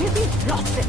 You lost it.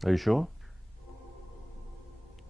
Are you sure?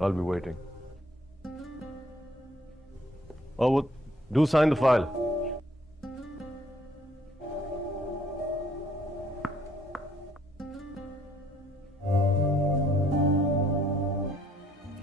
I'll be waiting. Oh, well, do sign the file.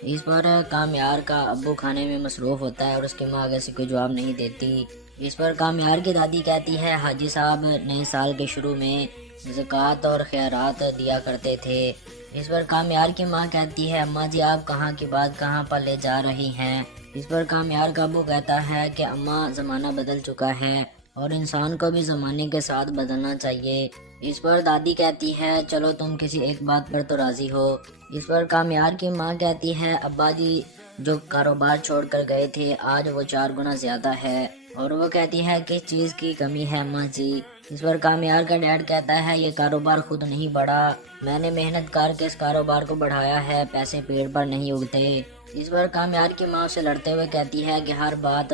اس پر کامیار کا ابو کھانے میں مصروف ہوتا ہے اور اس کی ماں آگے سے کوئی جواب نہیں دیتی۔ اس پر کامیار کی دادی کہتی ہے حاجی صاحب نئے سال کے شروع میں زکوٰۃ اور خیرات دیا کرتے تھے۔ اس پر کامیار کی ماں کہتی ہے اماں جی آپ کہاں کی بات کہاں پر لے جا رہی ہیں۔ اس پر کامیار کا ابو کہتا ہے کہ اماں زمانہ بدل چکا ہے اور انسان کو بھی زمانے کے ساتھ بدلنا چاہیے۔ اس پر دادی کہتی ہے چلو تم کسی ایک بات پر تو راضی ہو۔ اس پر کامیار کی ماں کہتی ہے ابا جی جو کاروبار چھوڑ کر گئے تھے آج وہ 4 گنا زیادہ ہے، اور وہ کہتی ہے کس چیز کی کمی ہے اماں جی۔ اس پر کامیار کا ڈیڈ کہتا ہے یہ کاروبار خود نہیں بڑھا، میں نے محنت کر کے اس کاروبار کو بڑھایا ہے، پیسے پیڑ پر نہیں اگتے۔ اس پر کامیار کی ماں اسے لڑتے ہوئے کہتی ہے کہ ہر بات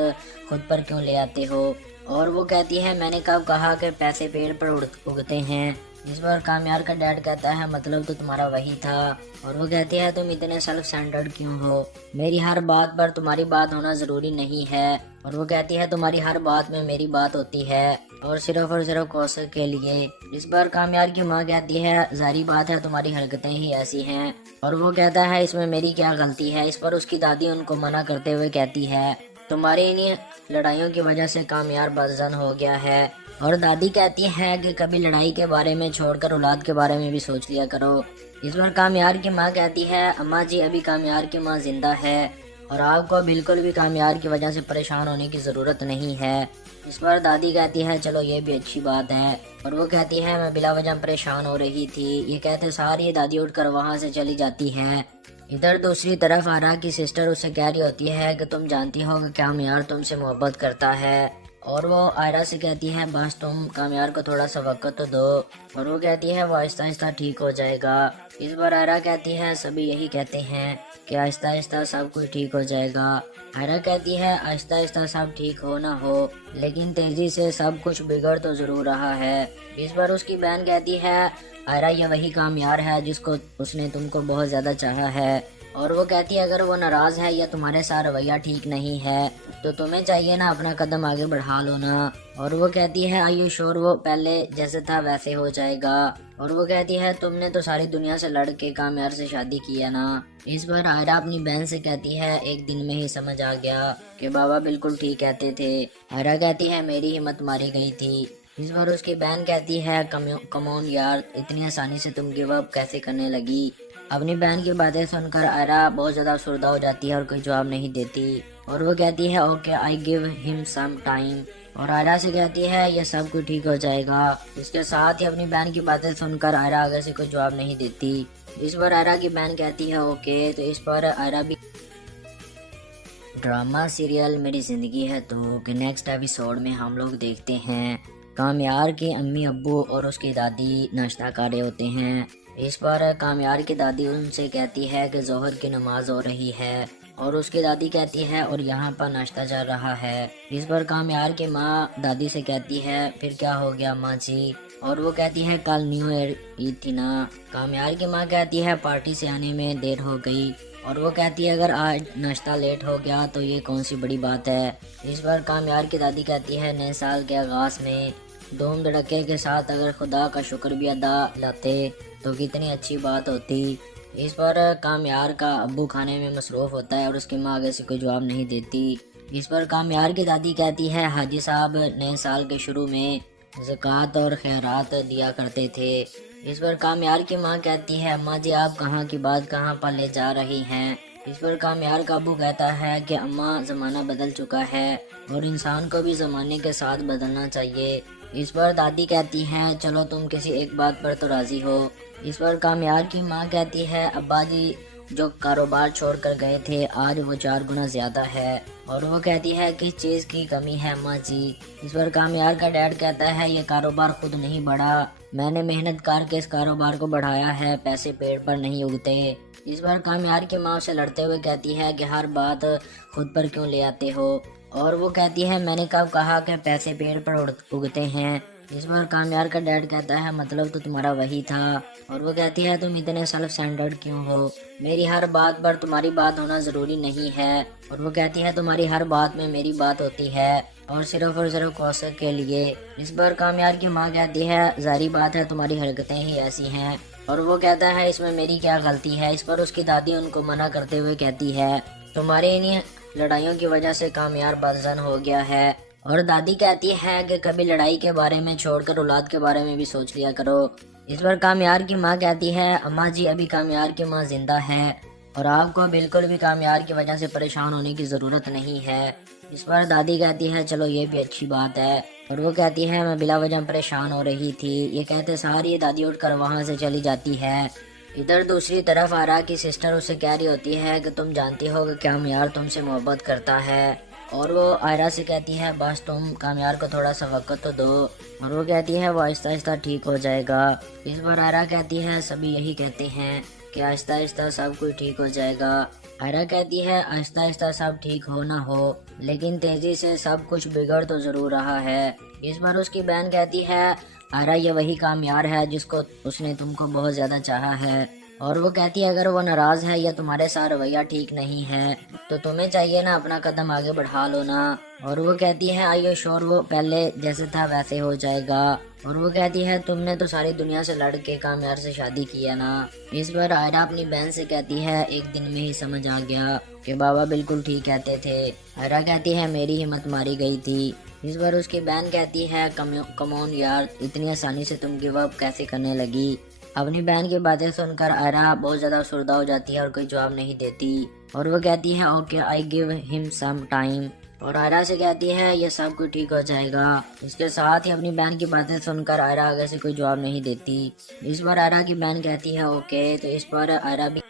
خود پر کیوں لے آتے ہو، اور وہ کہتی ہے میں نے کب کہا کہ پیسے پیڑ پر اگتے ہیں۔ اس پر کامیار کا ڈیڈ کہتا ہے مطلب تو تمہارا وہی تھا، اور وہ کہتی ہے تم اتنے سیلف سینٹرڈ کیوں ہو، میری ہر بات پر تمہاری بات ہونا ضروری نہیں ہے، اور وہ کہتی ہے تمہاری ہر بات میں میری بات ہوتی ہے اور صرف کوثر کے لیے۔ اس پر کامیار کی ماں کہتی ہے ظاہری بات ہے تمہاری حرکتیں ہی ایسی ہیں، اور وہ کہتا ہے اس میں میری کیا غلطی ہے۔ اس پر اس کی دادی ان کو منع کرتے ہوئے کہتی ہے تمہاری انہی لڑائیوں کی وجہ سے کامیار بدزن ہو گیا ہے، اور دادی کہتی ہے کہ کبھی لڑائی کے بارے میں چھوڑ کر اولاد کے بارے میں بھی سوچ لیا کرو۔ اس پر کامیار کی ماں کہتی ہے اماں جی ابھی کامیار کی ماں زندہ ہے اور آپ کو بالکل بھی کامیار کی وجہ سے پریشان ہونے کی ضرورت نہیں ہے۔ اس پر دادی کہتی ہے چلو یہ بھی اچھی بات ہے، اور وہ کہتی ہے میں بلا وجہ پریشان ہو رہی تھی۔ یہ کہتے ساری دادی اٹھ کر وہاں سے چلی جاتی ہے۔ ادھر دوسری طرف آرا کی سسٹر اسے کہہ رہی ہوتی ہے کہ تم جانتی ہو کہ کامیار تم سے محبت کرتا ہے، اور وہ آئرہ سے کہتی ہے بس تم کامیار کو تھوڑا سا وقت تو دو، اور وہ کہتی ہے وہ آہستہ آہستہ ٹھیک ہو جائے گا۔ اس بار آئرہ کہتی ہے سبھی یہی کہتے ہیں کہ آہستہ آہستہ سب کچھ ٹھیک ہو جائے گا۔ آئرہ کہتی ہے آہستہ آہستہ سب ٹھیک ہو نہ ہو لیکن تیزی سے سب کچھ بگڑ تو ضرور رہا ہے۔ اس بار اس کی بہن کہتی ہے آئرہ یہ وہی کامیار ہے جس کو اس نے تم کو بہت زیادہ چاہا ہے، اور وہ کہتی ہے اگر وہ ناراض ہے یا تمہارے ساتھ رویہ ٹھیک نہیں ہے تو تمہیں چاہیے نا اپنا قدم آگے بڑھا لو نا، اور وہ کہتی ہے آئی یو شور وہ پہلے جیسے تھا ویسے ہو جائے گا، اور وہ کہتی ہے تم نے تو ساری دنیا سے لڑ کے کامیار سے شادی کی ہے نا۔ اس پر آئرہ اپنی بہن سے کہتی ہے ایک دن میں ہی سمجھ آ گیا کہ بابا بالکل ٹھیک کہتے تھے۔ آئرہ کہتی ہے میری ہمت ماری گئی تھی۔ اس پر اس کی بہن کہتی ہے کمون یار اتنی آسانی سے تم گیو اپ کیسے کرنے لگی۔ اپنی بہن کی باتیں سن کر آئرہ بہت زیادہ افسردہ ہو جاتی ہے اور کوئی جواب نہیں دیتی، اور وہ کہتی ہے اوکے آئی گیو ہم سم ٹائم، اور آئرہ سے کہتی ہے یہ سب کچھ ٹھیک ہو جائے گا۔ اس کے ساتھ ہی اپنی بہن کی باتیں سن کر آئرہ آگے سے کوئی جواب نہیں دیتی۔ اس پر آئرہ کی بہن کہتی ہے اوکے، تو اس پر آئرہ بھی ڈرامہ سیریل میری زندگی ہے تو کہ نیکسٹ ایپیسوڈ میں ہم لوگ دیکھتے ہیں کامیار کی امی ابو اور اس کی دادی ناشتہ کر رہے ہوتے ہیں۔ اس پر کامیار کی دادی ان سے کہتی ہے کہ ظہر کی نماز ہو رہی ہے، اور اس کی دادی کہتی ہے اور یہاں پر ناشتہ چل رہا ہے۔ اس پر کامیار کی ماں دادی سے کہتی ہے پھر کیا ہو گیا ماں جی، اور وہ کہتی ہے کل نیو ایئر عید تھی نا۔ کامیار کی ماں کہتی ہے پارٹی سے آنے میں دیر ہو گئی، اور وہ کہتی ہے اگر آج ناشتہ لیٹ ہو گیا تو یہ کون سی بڑی بات ہے۔ اس پر کامیار کی دادی کہتی ہے نئے سال کے آغاز میں دھوم دھڑکے کے ساتھ اگر خدا کا شکر بھی ادا لاتے تو کتنی اچھی بات ہوتی۔ اس پر کامیار کا ابو کھانے میں مصروف ہوتا ہے اور اس کی ماں آگے سے کوئی جواب نہیں دیتی۔ اس پر کامیار کی دادی کہتی ہے حاجی صاحب نئے سال کے شروع میں زکوٰۃ اور خیرات دیا کرتے تھے۔ اس پر کامیار کی ماں کہتی ہے اماں جی آپ کہاں کی بات کہاں پر لے جا رہی ہیں۔ اس پر کامیار کا ابو کہتا ہے کہ اماں زمانہ بدل چکا ہے اور انسان کو بھی زمانے کے ساتھ بدلنا چاہیے۔ اس پر دادی کہتی ہے چلو تم کسی ایک بات پر تو راضی ہو۔ اس پر کامیار کی ماں کہتی ہے ابا جی جو کاروبار چھوڑ کر گئے تھے آج وہ 4 گنا زیادہ ہے، اور وہ کہتی ہے کس چیز کی کمی ہے اماں جی۔ اس پر کامیار کا ڈیڈ کہتا ہے یہ کاروبار خود نہیں بڑھا، میں نے محنت کر کے اس کاروبار کو بڑھایا ہے، پیسے پیڑ پر نہیں اگتے۔ اس پر کامیار کی ماں اسے لڑتے ہوئے کہتی ہے کہ ہر بات خود پر کیوں لے آتے ہو، اور وہ کہتی ہے میں نے کب کہا کہ پیسے پیڑ پر اگتے ہیں۔ اس پر کامیار کا ڈیڈ کہتا ہے مطلب تو تمہارا وہی تھا، اور وہ کہتی ہے تم اتنے سیلف سینٹرڈ کیوں ہو، میری ہر بات پر تمہاری بات ہونا ضروری نہیں ہے، اور وہ کہتی ہے تمہاری ہر بات میں میری بات ہوتی ہے اور صرف کوثر کے لیے۔ اس پر کامیار کی ماں کہتی ہے ظاہری بات ہے تمہاری حرکتیں ہی ایسی ہیں، اور وہ کہتا ہے اس میں میری کیا غلطی ہے۔ اس پر اس کی دادی ان کو منع کرتے ہوئے کہتی ہے تمہارے انہی لڑائیوں کی وجہ سے کامیار بدزن ہو گیا ہے۔ اور دادی کہتی ہے کہ کبھی لڑائی کے بارے میں چھوڑ کر اولاد کے بارے میں بھی سوچ لیا کرو۔ اس پر کامیار کی ماں کہتی ہے اماں جی ابھی کامیار کی ماں زندہ ہے اور آپ کو بالکل بھی کامیار کی وجہ سے پریشان ہونے کی ضرورت نہیں ہے۔ اس پر دادی کہتی ہے چلو یہ بھی اچھی بات ہے۔ اور وہ کہتی ہے میں بلا وجہ پریشان ہو رہی تھی۔ یہ کہتے ساری دادی اٹھ کر وہاں سے چلی جاتی ہے۔ ادھر دوسری طرف آرا کی سسٹر اسے کہہ رہی ہوتی ہے کہ تم جانتی ہو کہ کامیار تم سے محبت کرتا ہے۔ اور وہ آئرا سے کہتی ہے بس تم کامیار کو تھوڑا سا وقت تو دو۔ اور وہ کہتی ہے وہ آہستہ آہستہ ٹھیک ہو جائے گا۔ اس پر آئرا کہتی ہے سبھی یہی کہتے ہیں کہ آہستہ آہستہ سب کچھ ٹھیک ہو جائے گا۔ آئرا کہتی ہے آہستہ آہستہ سب ٹھیک ہو نہ ہو لیکن تیزی سے سب کچھ بگڑ تو ضرور رہا ہے۔ اس پر اس کی بہن کہتی ہے آئرا یہ وہی کامیار ہے جس کو اس نے تم کو بہت زیادہ چاہا ہے۔ اور وہ کہتی ہے اگر وہ ناراض ہے یا تمہارے ساتھ رویہ ٹھیک نہیں ہے تو تمہیں چاہیے نا اپنا قدم آگے بڑھا لو نا۔ اور وہ کہتی ہے آئیے شور وہ پہلے جیسے تھا ویسے ہو جائے گا۔ اور وہ کہتی ہے تم نے تو ساری دنیا سے لڑ کے کامیار سے شادی کی ہے نا۔ اس پر آئرا اپنی بہن سے کہتی ہے ایک دن میں ہی سمجھ آ گیا کہ بابا بالکل ٹھیک کہتے تھے۔ آئرا کہتی ہے میری ہمت ماری گئی تھی۔ اس پر اس کی بہن کہتی ہے کمون یار اتنی آسانی سے تم گیو اپ کیسے کرنے لگی۔ اپنی بہن کی باتیں سن کر آئرا بہت زیادہ افسردہ ہو جاتی ہے اور کوئی جواب نہیں دیتی۔ اور وہ کہتی ہے اوکے آئی گیو ہم سم ٹائم۔ اور آئرا سے کہتی ہے یہ سب کچھ ٹھیک ہو جائے گا۔ اس کے ساتھ ہی اپنی بہن کی باتیں سن کر آئرا آگے سے کوئی جواب نہیں دیتی۔ اس پر آئرا کی بہن کہتی ہے اوکے۔ تو اس پر آئرا بھی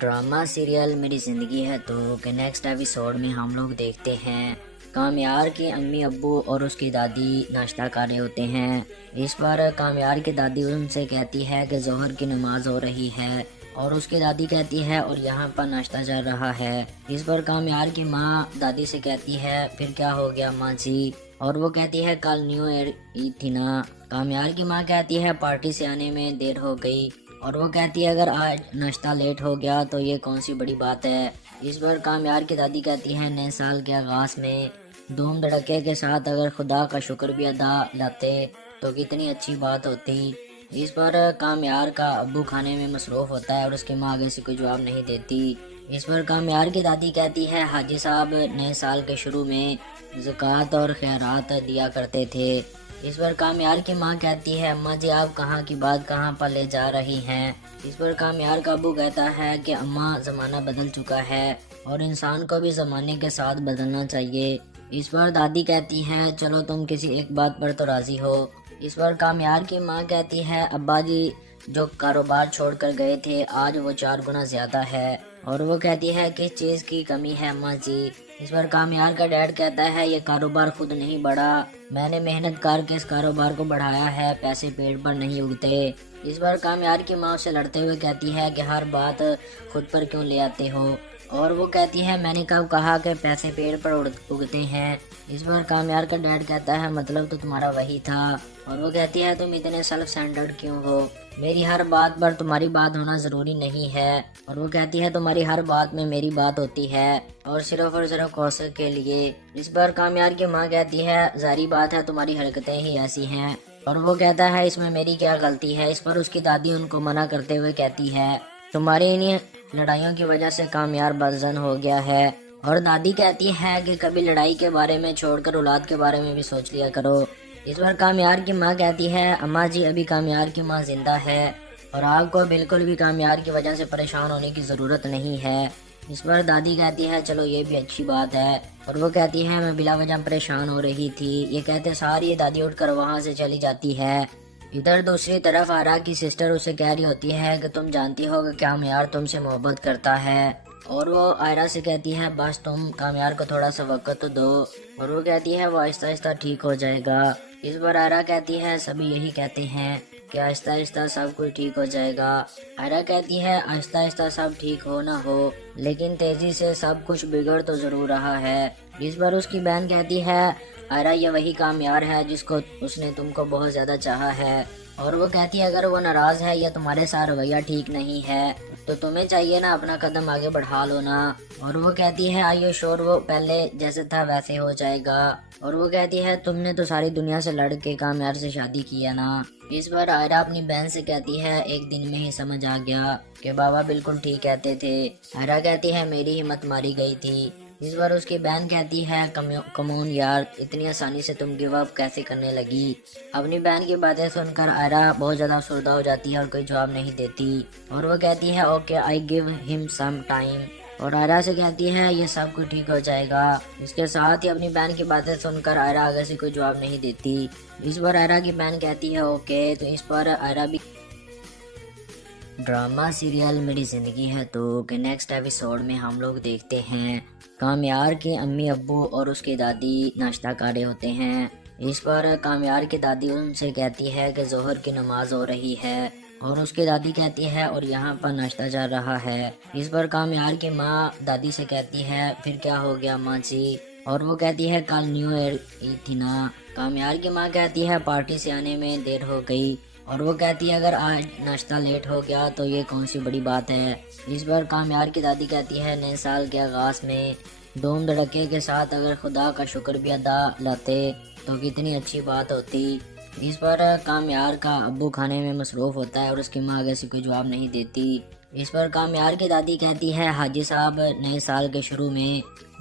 ڈرامہ سیریل میری زندگی ہے تو کہ نیکسٹ ایپیسوڈ میں ہم لوگ دیکھتے ہیں کامیار کے امی ابو اور اس کی دادی ناشتہ کر رہے ہوتے ہیں۔ اس پر کامیار کی دادی ان سے کہتی ہے کہ ظہر کی نماز ہو رہی ہے اور اس کی دادی کہتی ہے اور یہاں پر ناشتہ چل رہا ہے۔ اس پر کامیار کی ماں دادی سے کہتی ہے پھر کیا ہو گیا ماں جی؟ اور وہ کہتی ہے کل نیو ایئر عید تھی نا۔ کامیار کی ماں کہتی ہے پارٹی سے آنے میں دیر ہو گئی۔ اور وہ کہتی ہے اگر آج ناشتہ لیٹ ہو گیا تو یہ کون سی بڑی بات ہے۔ اس پر کامیار کی دادی کہتی ہے نئے سال کے آغاز میں دھوم دھڑکے کے ساتھ اگر خدا کا شکر بھی ادا لاتے تو کتنی اچھی بات ہوتی۔ اس پر کامیار کا ابو کھانے میں مصروف ہوتا ہے اور اس کی ماں آگے سے کوئی جواب نہیں دیتی۔ اس پر کامیار کی دادی کہتی ہے حاجی صاحب نئے سال کے شروع میں زکوٰۃ اور خیرات دیا کرتے تھے۔ اس پر کامیار کی ماں کہتی ہے اماں جی آپ کہاں کی بات کہاں پر لے جا رہی ہیں۔ اس پر کامیار کا ابو کہتا ہے کہ اماں زمانہ بدل چکا ہے اور انسان کو بھی زمانے کے ساتھ بدلنا چاہیے۔ اس پر دادی کہتی ہے چلو تم کسی ایک بات پر تو راضی ہو۔ اس پر کامیار کی ماں کہتی ہے ابا جی جو کاروبار چھوڑ کر گئے تھے آج وہ 4 گنا زیادہ ہے۔ اور وہ کہتی ہے کس چیز کی کمی ہے اماں جی؟ اس پر کامیار کا ڈیڈ کہتا ہے یہ کاروبار خود نہیں بڑھا، میں نے محنت کر کے اس کاروبار کو بڑھایا ہے، پیسے پیڑ پر نہیں اگتے۔ اس پر کامیار کی ماں اسے لڑتے ہوئے کہتی ہے کہ ہر بات خود پر کیوں لے آتے ہو؟ اور وہ کہتی ہے میں نے کب کہا کہ پیسے پیڑ پر اگتے ہیں؟ اس پر کامیار کا ڈیڈ کہتا ہے مطلب تو تمہارا وہی تھا۔ اور وہ کہتی ہے تم اتنے سیلف سینٹرڈ کیوں ہو؟ میری ہر بات پر تمہاری بات ہونا ضروری نہیں ہے۔ اور وہ کہتی ہے تمہاری ہر بات میں میری بات ہوتی ہے اور صرف کوثر کے لیے۔ اس پر کامیار کی ماں کہتی ہے ظاہری بات ہے تمہاری حرکتیں ہی ایسی ہیں۔ اور وہ کہتا ہے اس میں میری کیا غلطی ہے؟ اس پر اس کی دادی ان کو منع کرتے ہوئے کہتی ہے تمہاری انہی لڑائیوں کی وجہ سے کامیار بدزن ہو گیا ہے۔ اور دادی کہتی ہے کہ کبھی لڑائی کے بارے میں چھوڑ کر اولاد کے بارے میں بھی سوچ لیا کرو۔ اس پر کامیار کی ماں کہتی ہے اماں جی ابھی کامیار کی ماں زندہ ہے اور آپ کو بالکل بھی کامیار کی وجہ سے پریشان ہونے کی ضرورت نہیں ہے۔ اس پر دادی کہتی ہے چلو یہ بھی اچھی بات ہے۔ اور وہ کہتی ہے میں بلا وجہ پریشان ہو رہی تھی۔ یہ کہتے ساری دادی اٹھ کر وہاں سے چلی جاتی ہے۔ ادھر دوسری طرف آرا کی سسٹر اسے کہہ رہی ہوتی ہے کہ تم جانتی ہو کہ کامیار تم سے محبت کرتا ہے۔ اور وہ آئرا سے کہتی ہے بس تم کامیار کو تھوڑا سا وقت تو دو۔ اور وہ کہتی ہے وہ آہستہ آہستہ ٹھیک ہو جائے گا۔ اس پر آئرا کہتی ہے سبھی یہی کہتے ہیں کہ آہستہ آہستہ سب کچھ ٹھیک ہو جائے گا۔ آئرا کہتی ہے آہستہ آہستہ سب ٹھیک ہو نہ ہو لیکن تیزی سے سب کچھ بگڑ تو ضرور رہا ہے۔ اس پر اس کی بہن کہتی ہے آئرا یہ وہی کامیار ہے جس کو اس نے تم کو بہت زیادہ چاہا ہے۔ اور وہ کہتی ہے اگر وہ ناراض ہے یا تمہارے ساتھ رویہ ٹھیک نہیں ہے تو تمہیں چاہیے نا اپنا قدم آگے بڑھا لو نا۔ اور وہ کہتی ہے آئیے شور وہ پہلے جیسے تھا ویسے ہو جائے گا۔ اور وہ کہتی ہے تم نے تو ساری دنیا سے لڑ کے کامیار سے شادی کی ہے نا۔ اس پر آئرہ اپنی بہن سے کہتی ہے ایک دن میں ہی سمجھ آ گیا کہ بابا بالکل ٹھیک کہتے تھے۔ آئرہ کہتی ہے میری ہمت ماری گئی تھی۔ اس پر اس کی بہن کہتی ہے کمون یار، اتنی آسانی سے تم گیو اپ کیسے کرنے لگی؟ اپنی بہن کی باتیں سن کر آئرہ بہت زیادہ افسردہ ہو جاتی ہے اور کوئی جواب نہیں دیتی، اور وہ کہتی ہے اوکے آئی گیو ہم سم ٹائم، اور آئرہ سے کہتی ہے یہ سب کچھ ٹھیک ہو جائے گا۔ اس کے ساتھ ہی اپنی بہن کی باتیں سن کر آئرہ آگے سے کوئی جواب نہیں دیتی۔ اس پر آئرہ کی بہن کہتی ہے اوکے، تو اس پر آئرہ بھی ڈرامہ سیریل میری زندگی ہے تو کہ نیکسٹ ایپیسوڈ میں ہم لوگ دیکھتے ہیں کامیار کے امی ابو اور اس کی دادی ناشتہ کر رہے ہوتے ہیں۔ اس پر کامیار کی دادی ان سے کہتی ہے کہ ظہر کی نماز ہو رہی ہے، اور اس کی دادی کہتی ہے اور یہاں پر ناشتہ چل رہا ہے۔ اس پر کامیار کی ماں دادی سے کہتی ہے پھر کیا ہو گیا ماں جی، اور وہ کہتی ہے کل نیو ایئر عید تھی نا۔ کامیار کی ماں کہتی ہے پارٹی سے آنے میں دیر ہو گئی، اور وہ کہتی ہے اگر آج ناشتہ لیٹ ہو گیا تو یہ کون سی بڑی بات ہے۔ اس پر کامیار کی دادی کہتی ہے نئے سال کے آغاز میں دھوم دھڑکے کے ساتھ اگر خدا کا شکر بھی ادا لاتے تو کتنی اچھی بات ہوتی۔ اس پر کامیار کا ابو کھانے میں مصروف ہوتا ہے اور اس کی ماں آگے سے کوئی جواب نہیں دیتی۔ اس پر کامیار کی دادی کہتی ہے حاجی صاحب نئے سال کے شروع میں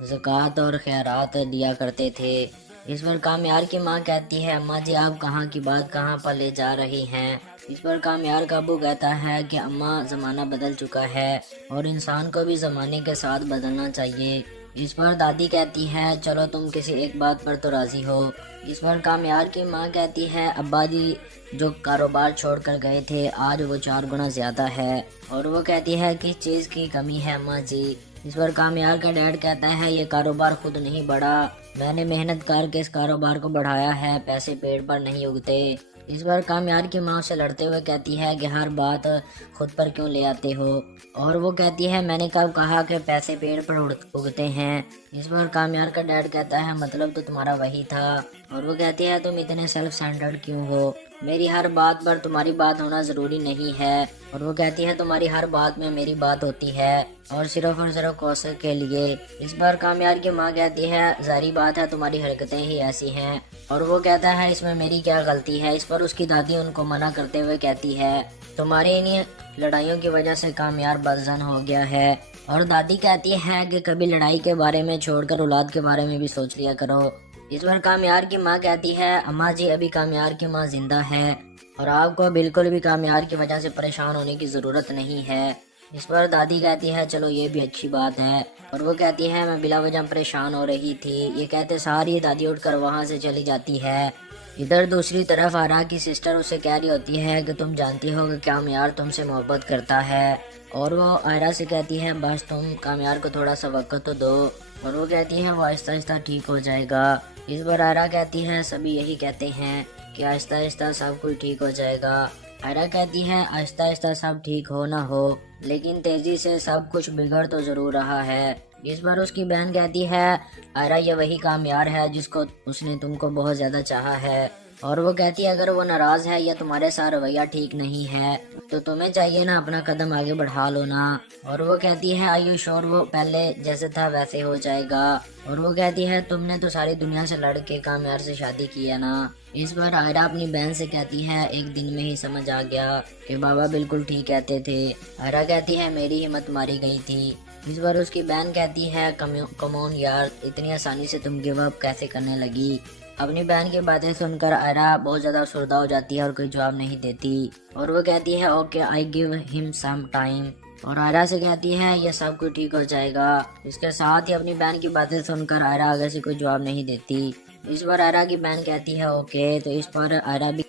زکوٰۃ اور خیرات دیا کرتے تھے۔ اس پر کامیار کی ماں کہتی ہے اماں جی آپ کہاں کی بات کہاں پر لے جا رہی ہیں۔ اس پر کامیار کا ابو کہتا ہے کہ اماں زمانہ بدل چکا ہے اور انسان کو بھی زمانے کے ساتھ بدلنا چاہیے۔ اس پر دادی کہتی ہے چلو تم کسی ایک بات پر تو راضی ہو۔ اس پر کامیار کی ماں کہتی ہے ابا جی جو کاروبار چھوڑ کر گئے تھے آج وہ 4 گنا زیادہ ہے، اور وہ کہتی ہے کس چیز کی کمی ہے اماں جی۔ اس پر کامیار کا ڈیڈ کہتا ہے یہ کاروبار خود نہیں بڑھا، میں نے محنت کر کے اس کاروبار کو بڑھایا ہے، پیسے پیڑ پر نہیں اگتے۔ اس پر کامیار کی ماں سے لڑتے ہوئے کہتی ہے کہ ہر بات خود پر کیوں لے آتے ہو، اور وہ کہتی ہے میں نے کب کہا کہ پیسے پیڑ پر اگتے ہیں۔ اس پر کامیار کا ڈیڈ کہتا ہے مطلب تو تمہارا وہی تھا، اور وہ کہتی ہے تم اتنے سیلف سینٹرڈ کیوں ہو، میری ہر بات پر تمہاری بات ہونا ضروری نہیں ہے، اور وہ کہتی ہے تمہاری ہر بات میں میری بات ہوتی ہے اور صرف کوثر کے لیے۔ اس پر کامیار کی ماں کہتی ہے ظاہری بات ہے تمہاری حرکتیں ہی ایسی ہیں، اور وہ کہتا ہے اس میں میری کیا غلطی ہے۔ اس پر اس کی دادی ان کو منع کرتے ہوئے کہتی ہے تمہاری انہی لڑائیوں کی وجہ سے کامیار بدزن ہو گیا ہے، اور دادی کہتی ہے کہ کبھی لڑائی کے بارے میں چھوڑ کر اولاد کے بارے میں بھی سوچ لیا کرو۔ اس پر کامیار کی ماں کہتی ہے اماں جی ابھی کامیار کی ماں زندہ ہے اور آپ کو بالکل بھی کامیار کی وجہ سے پریشان ہونے کی ضرورت نہیں ہے۔ اس پر دادی کہتی ہے چلو یہ بھی اچھی بات ہے، اور وہ کہتی ہے میں بلا وجہ پریشان ہو رہی تھی۔ یہ کہتے ساری دادی اٹھ کر وہاں سے چلی جاتی ہے۔ ادھر دوسری طرف آرا کی سسٹر اسے کہہ رہی ہوتی ہے کہ تم جانتی ہو کہ کامیار تم سے محبت کرتا ہے، اور وہ آئرہ سے کہتی ہے بس تم کامیار کو تھوڑا سا وقت تو دو، اور وہ کہتی ہے وہ آہستہ آہستہ ٹھیک ہو جائے گا۔ اس پر آئرہ کہتی ہے سبھی یہی کہتے ہیں کہ آہستہ آہستہ سب کچھ ٹھیک ہو جائے گا۔ آئرہ کہتی ہے آہستہ آہستہ سب ٹھیک ہو نہ ہو لیکن تیزی سے سب کچھ بگڑ تو ضرور رہا ہے۔ اس پر اس کی بہن کہتی ہے آئرہ یہ وہی کامیار ہے جس کو اس نے تم کو بہت زیادہ چاہا ہے، اور وہ کہتی ہے اگر وہ ناراض ہے یا تمہارے ساتھ رویہ ٹھیک نہیں ہے تو تمہیں چاہیے نا اپنا قدم آگے بڑھا لو نا، اور وہ کہتی ہے آئی یو شور وہ پہلے جیسے تھا ویسے ہو جائے گا، اور وہ کہتی ہے تم نے تو ساری دنیا سے لڑ کے کامیار سے شادی کی ہے نا۔ اس پر آئرہ اپنی بہن سے کہتی ہے ایک دن میں ہی سمجھ آ گیا کہ بابا بالکل ٹھیک کہتے تھے۔ آئرہ کہتی ہے میری ہمت ماری گئی تھی۔ اس پر اس کی بہن کہتی ہے کمون یار اتنی آسانی سے تم گیو اپ کیسے کرنے لگی؟ اپنی بہن کی باتیں سن کر آئرہ بہت زیادہ افسردہ ہو جاتی ہے اور کوئی جواب نہیں دیتی، اور وہ کہتی ہے اوکے آئی گیو ہم سم ٹائم، اور آئرہ سے کہتی ہے یہ سب کچھ ٹھیک ہو جائے گا۔ اس کے ساتھ ہی اپنی بہن کی باتیں سن کر آئرہ آگے سے کوئی جواب نہیں دیتی۔ اس پر آئرہ کی بہن کہتی ہے اوکے، تو اس پر آئرہ بھی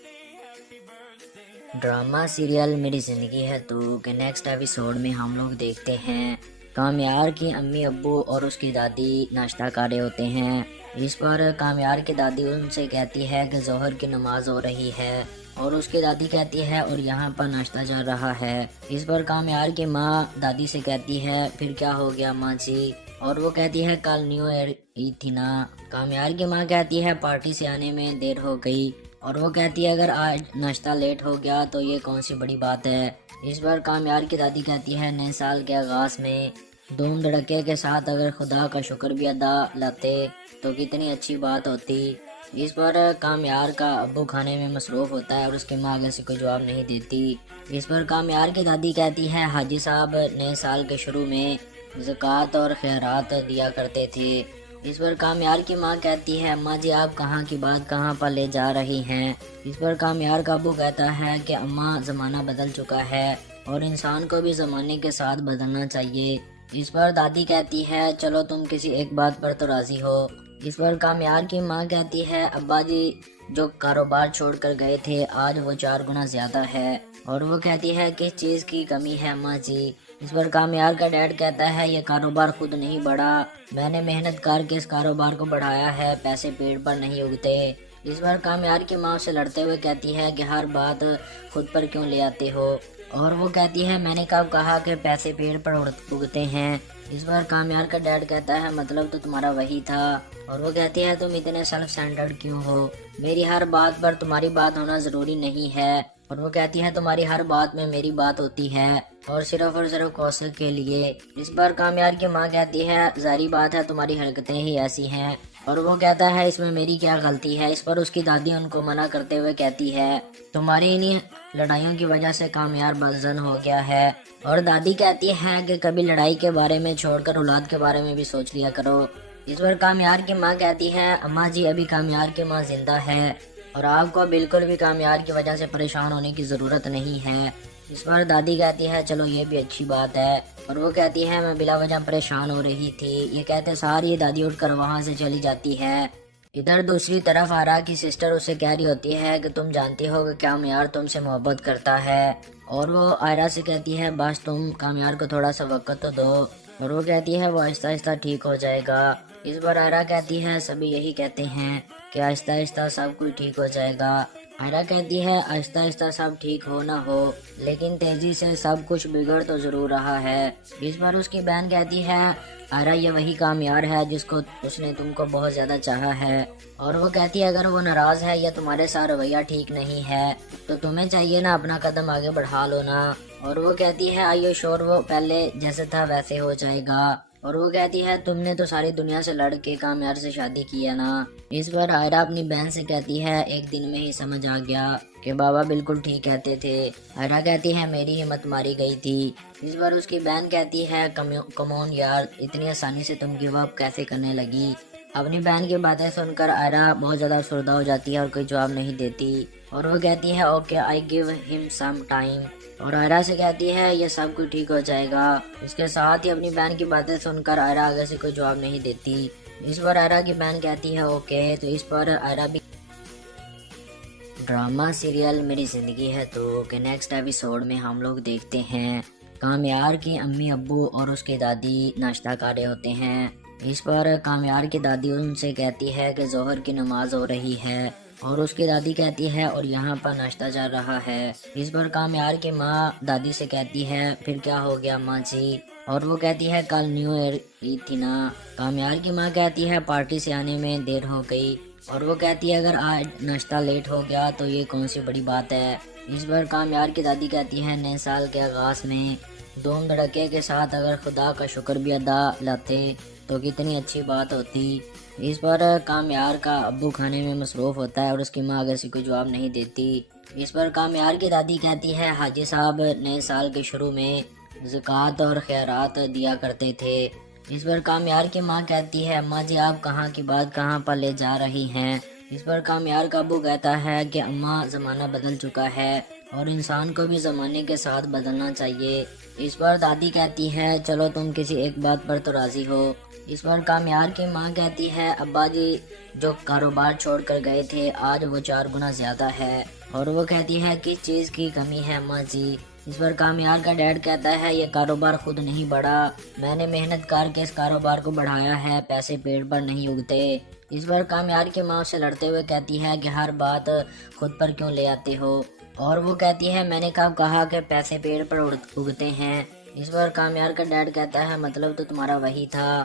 ڈرامہ سیریل میری زندگی ہے تو کہ نیکسٹ ایپیسوڈ میں ہم لوگ دیکھتے ہیں کامیار کی امی ابو اور اس کی دادی ناشتہ کر رہے ہوتے ہیں۔ اس پر کامیار کی دادی ان سے کہتی ہے کہ ظہر کی نماز ہو رہی ہے، اور اس کی دادی کہتی ہے اور یہاں پر ناشتہ چل رہا ہے۔ اس پر کامیار کی ماں دادی سے کہتی ہے پھر کیا ہو گیا ماں جی، اور وہ کہتی ہے کل نیو ایئر عید تھی نا۔ کامیار کی ماں کہتی ہے پارٹی سے آنے میں دیر ہو گئی، اور وہ کہتی ہے اگر آج ناشتہ لیٹ ہو گیا تو یہ کون سی بڑی بات ہے۔ اس پر کامیار کی دادی کہتی ہے نئے سال کے آغاز میں دھوم دھڑکے کے ساتھ اگر خدا کا شکر بھی ادا لاتے تو کتنی اچھی بات ہوتی۔ اس پر کامیار کا ابو کھانے میں مصروف ہوتا ہے اور اس کی ماں آگے سے کوئی جواب نہیں دیتی۔ اس پر کامیار کی دادی کہتی ہے حاجی صاحب نئے سال کے شروع میں زکوٰۃ اور خیرات دیا کرتے تھے۔ اس پر کامیار کی ماں کہتی ہے اماں جی آپ کہاں کی بات کہاں پر لے جا رہی ہیں۔ اس پر کامیار کا ابو کہتا ہے کہ اماں زمانہ بدل چکا ہے اور انسان کو بھی زمانے کے ساتھ بدلنا چاہیے۔ اس پر دادی کہتی ہے چلو تم کسی ایک بات پر تو راضی ہو۔ اس پر کامیار کی ماں کہتی ہے ابا جی جو کاروبار چھوڑ کر گئے تھے آج وہ 4 گنا زیادہ ہے۔ اور وہ کہتی ہے کس چیز کی کمی ہے اماں جی۔ اس پر کامیار کا ڈیڈ کہتا ہے یہ کاروبار خود نہیں بڑھا، میں نے محنت کر کے اس کاروبار کو بڑھایا ہے، پیسے پیڑ پر نہیں اگتے۔ اس پر کامیار کی ماں سے لڑتے ہوئے کہتی ہے کہ ہر بات خود پر کیوں لے آتے ہو، اور وہ کہتی ہے میں نے کب کہا کہ پیسے پیڑ پر اگتے ہیں۔ اس پر کامیار کا ڈیڈ کہتا ہے مطلب تو تمہارا وہی تھا، اور وہ کہتی ہے تم اتنے سیلف سینٹرڈ کیوں ہو، میری ہر بات پر تمہاری بات ہونا ضروری نہیں ہے، اور وہ کہتی ہے تمہاری ہر بات میں میری بات ہوتی ہے اور صرف کوثر کے لیے۔ اس پر کامیار کی ماں کہتی ہے ظاہری بات ہے تمہاری حرکتیں ہی ایسی ہیں، اور وہ کہتا ہے اس میں میری کیا غلطی ہے۔ اس پر اس کی دادی ان کو منع کرتے ہوئے کہتی ہے تمہاری انہی لڑائیوں کی وجہ سے کامیار بدزن ہو گیا ہے، اور دادی کہتی ہے کہ کبھی لڑائی کے بارے میں چھوڑ کر اولاد کے بارے میں بھی سوچ لیا کرو۔ اس پر کامیار کی ماں کہتی ہے اماں جی ابھی کامیار کی ماں زندہ ہے اور آپ کو بالکل بھی کامیار کی وجہ سے پریشان ہونے کی ضرورت نہیں ہے۔ اس پر دادی کہتی ہے چلو یہ بھی اچھی بات ہے، اور وہ کہتی ہے میں بلا وجہ پریشان ہو رہی تھی۔ یہ کہتے ساری دادی اٹھ کر وہاں سے چلی جاتی ہے۔ ادھر دوسری طرف آرا کی سسٹر اسے کہہ رہی ہوتی ہے کہ تم جانتی ہو کہ کامیار تم سے محبت کرتا ہے، اور وہ آئرا سے کہتی ہے بس تم کامیار کو تھوڑا سا وقت تو دو، اور وہ کہتی ہے وہ آہستہ آہستہ ٹھیک ہو جائے گا۔ اس پر آئرا کہتی ہے سبھی یہی کہتے ہیں کہ آہستہ آہستہ سب کچھ ٹھیک ہو جائے گا۔ آئرا کہتی ہے آہستہ آہستہ سب ٹھیک ہو نہ ہو لیکن تیزی سے سب کچھ بگڑ تو ضرور رہا ہے۔ اس پر اس کی بہن کہتی ہے آئرا یہ وہی کامیار ہے جس کو اس نے تم کو بہت زیادہ چاہا ہے، اور وہ کہتی ہے اگر وہ ناراض ہے یا تمہارے ساتھ رویہ ٹھیک نہیں ہے تو تمہیں چاہیے نا اپنا قدم آگے بڑھا لو نا، اور وہ کہتی ہے آئیو شور وہ پہلے جیسے تھا ویسے ہو جائے گا، اور وہ کہتی ہے تم نے تو ساری دنیا سے لڑ کے کامیار سے شادی کی ہے نا۔ اس پر آئرا اپنی بہن سے کہتی ہے ایک دن میں ہی سمجھ آ گیا کہ بابا بالکل ٹھیک کہتے تھے۔ آئرا کہتی ہے میری ہمت ماری گئی تھی۔ اس پر اس کی بہن کہتی ہے کمون یار اتنی آسانی سے تم گیو اپ کیسے کرنے لگی۔ اپنی بہن کی باتیں سن کر آئرا بہت زیادہ افسردہ ہو جاتی ہے اور کوئی جواب نہیں دیتی، اور وہ کہتی ہے اوکے آئی گیو ہم سم ٹائم، اور آئرا سے کہتی ہے یہ سب کچھ ٹھیک ہو جائے گا۔ اس کے ساتھ ہی اپنی بہن کی باتیں سن کر آئرا آگے سے کوئی جواب نہیں دیتی۔ اس پر آئرا کی بہن کہتی ہے اوکے، تو اس پر آئرا بھی ڈرامہ سیریل میری زندگی ہے تو کہ نیکسٹ ایپیسوڈ میں ہم لوگ دیکھتے ہیں کامیار کی امی ابو اور اس کی دادی ناشتہ کر رہے ہوتے ہیں۔ اس پر کامیار کی دادی ان سے کہتی ہے کہ ظہر کی نماز ہو رہی ہے، اور اس کی دادی کہتی ہے اور یہاں پر ناشتہ چل رہا ہے۔ اس پر کامیار کی ماں دادی سے کہتی ہے پھر کیا ہو گیا ماں جی، اور وہ کہتی ہے کل نیو ایئر عید تھی نا۔ کامیار کی ماں کہتی ہے پارٹی سے آنے میں دیر ہو گئی، اور وہ کہتی ہے اگر آج ناشتہ لیٹ ہو گیا تو یہ کون سی بڑی بات ہے۔ اس پر کامیار کی دادی کہتی ہے نئے سال کے آغاز میں دھوم دھڑکے کے ساتھ اگر خدا کا شکر بھی ادا لاتے تو کتنی اچھی بات ہوتی۔ اس پر کامیار کا ابو کھانے میں مصروف ہوتا ہے اور اس کی ماں آگے سے کوئی جواب نہیں دیتی۔ اس پر کامیار کی دادی کہتی ہے حاجی صاحب نئے سال کے شروع میں زکوٰۃ اور خیرات دیا کرتے تھے۔ اس پر کامیار کی ماں کہتی ہے اماں جی آپ کہاں کی بات کہاں پر لے جا رہی ہیں۔ اس پر کامیار کا ابو کہتا ہے کہ اماں زمانہ بدل چکا ہے اور انسان کو بھی زمانے کے ساتھ بدلنا چاہیے۔ اس پر دادی کہتی ہے چلو تم کسی ایک بات پر تو راضی ہو۔ اس پر کامیار کی ماں کہتی ہے ابا جی جو کاروبار چھوڑ کر گئے تھے آج وہ 4 گنا زیادہ ہے، اور وہ کہتی ہے کس چیز کی کمی ہے اماں جی۔ اس پر کامیار کا ڈیڈ کہتا ہے یہ کاروبار خود نہیں بڑھا، میں نے محنت کر کے اس کاروبار کو بڑھایا ہے، پیسے پیڑ پر نہیں اگتے۔ اس پر کامیار کی ماں سے لڑتے ہوئے کہتی ہے کہ ہر بات خود پر کیوں لے آتے ہو، اور وہ کہتی ہے میں نے کب کہا کہ پیسے پیڑ پر اگتے ہیں۔ اس پر کامیار کا ڈیڈ کہتا ہے مطلب تو تمہارا وہی تھا،